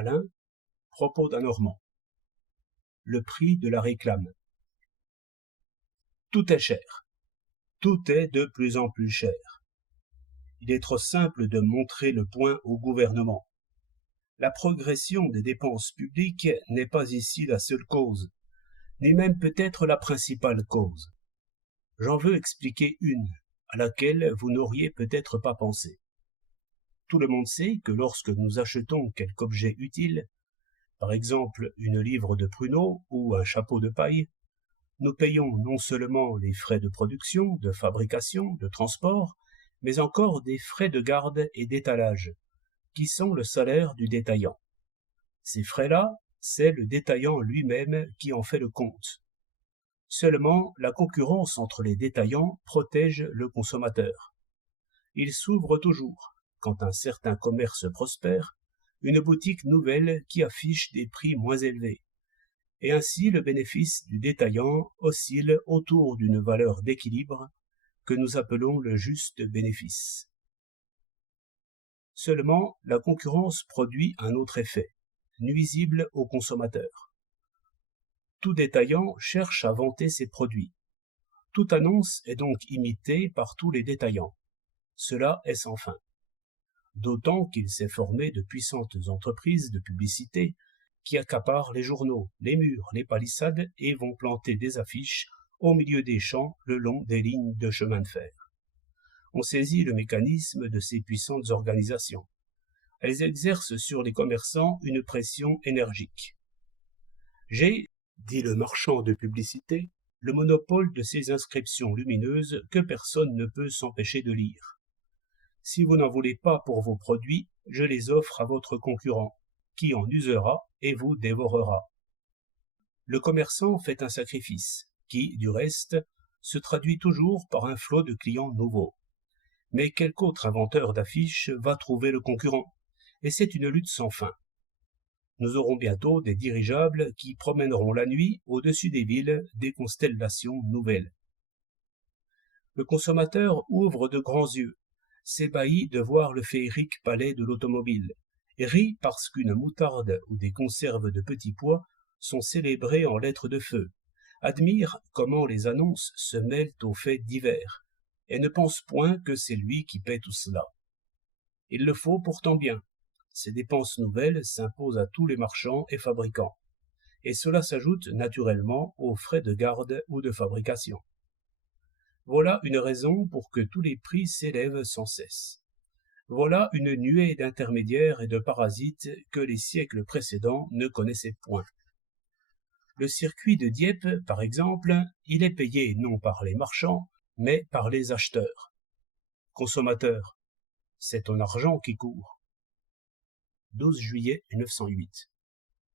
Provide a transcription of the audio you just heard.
Alain, propos d'un Normand. Le prix de la réclame. Tout est cher. Tout est de plus en plus cher. Il est trop simple de montrer le point au gouvernement. La progression des dépenses publiques n'est pas ici la seule cause, ni même peut-être la principale cause. J'en veux expliquer une, à laquelle vous n'auriez peut-être pas pensé. Tout le monde sait que lorsque nous achetons quelque objet utile, par exemple une livre de pruneaux ou un chapeau de paille, nous payons non seulement les frais de production, de fabrication, de transport, mais encore des frais de garde et d'étalage, qui sont le salaire du détaillant. Ces frais-là, c'est le détaillant lui-même qui en fait le compte. Seulement, la concurrence entre les détaillants protège le consommateur. Il s'ouvre toujours, quand un certain commerce prospère, une boutique nouvelle qui affiche des prix moins élevés. Et ainsi le bénéfice du détaillant oscille autour d'une valeur d'équilibre que nous appelons le juste bénéfice. Seulement, la concurrence produit un autre effet, nuisible au consommateur. Tout détaillant cherche à vanter ses produits. Toute annonce est donc imitée par tous les détaillants. Cela est sans fin. D'autant qu'il s'est formé de puissantes entreprises de publicité qui accaparent les journaux, les murs, les palissades et vont planter des affiches au milieu des champs le long des lignes de chemin de fer. On saisit le mécanisme de ces puissantes organisations. Elles exercent sur les commerçants une pression énergique. J'ai, dit le marchand de publicité, le monopole de ces inscriptions lumineuses que personne ne peut s'empêcher de lire. Si vous n'en voulez pas pour vos produits, je les offre à votre concurrent, qui en usera et vous dévorera. Le commerçant fait un sacrifice, qui, du reste, se traduit toujours par un flot de clients nouveaux. Mais quelque autre inventeur d'affiches va trouver le concurrent, et c'est une lutte sans fin. Nous aurons bientôt des dirigeables qui promèneront la nuit au-dessus des villes des constellations nouvelles. Le consommateur ouvre de grands yeux, s'ébahit de voir le féerique palais de l'automobile, et rit parce qu'une moutarde ou des conserves de petits pois sont célébrées en lettres de feu, admire comment les annonces se mêlent aux faits divers, et ne pense point que c'est lui qui paie tout cela. Il le faut pourtant bien. Ces dépenses nouvelles s'imposent à tous les marchands et fabricants, et cela s'ajoute naturellement aux frais de garde ou de fabrication. Voilà une raison pour que tous les prix s'élèvent sans cesse. Voilà une nuée d'intermédiaires et de parasites que les siècles précédents ne connaissaient point. Le circuit de Dieppe, par exemple, il est payé non par les marchands, mais par les acheteurs. Consommateur, c'est ton argent qui court. 12 juillet 1908.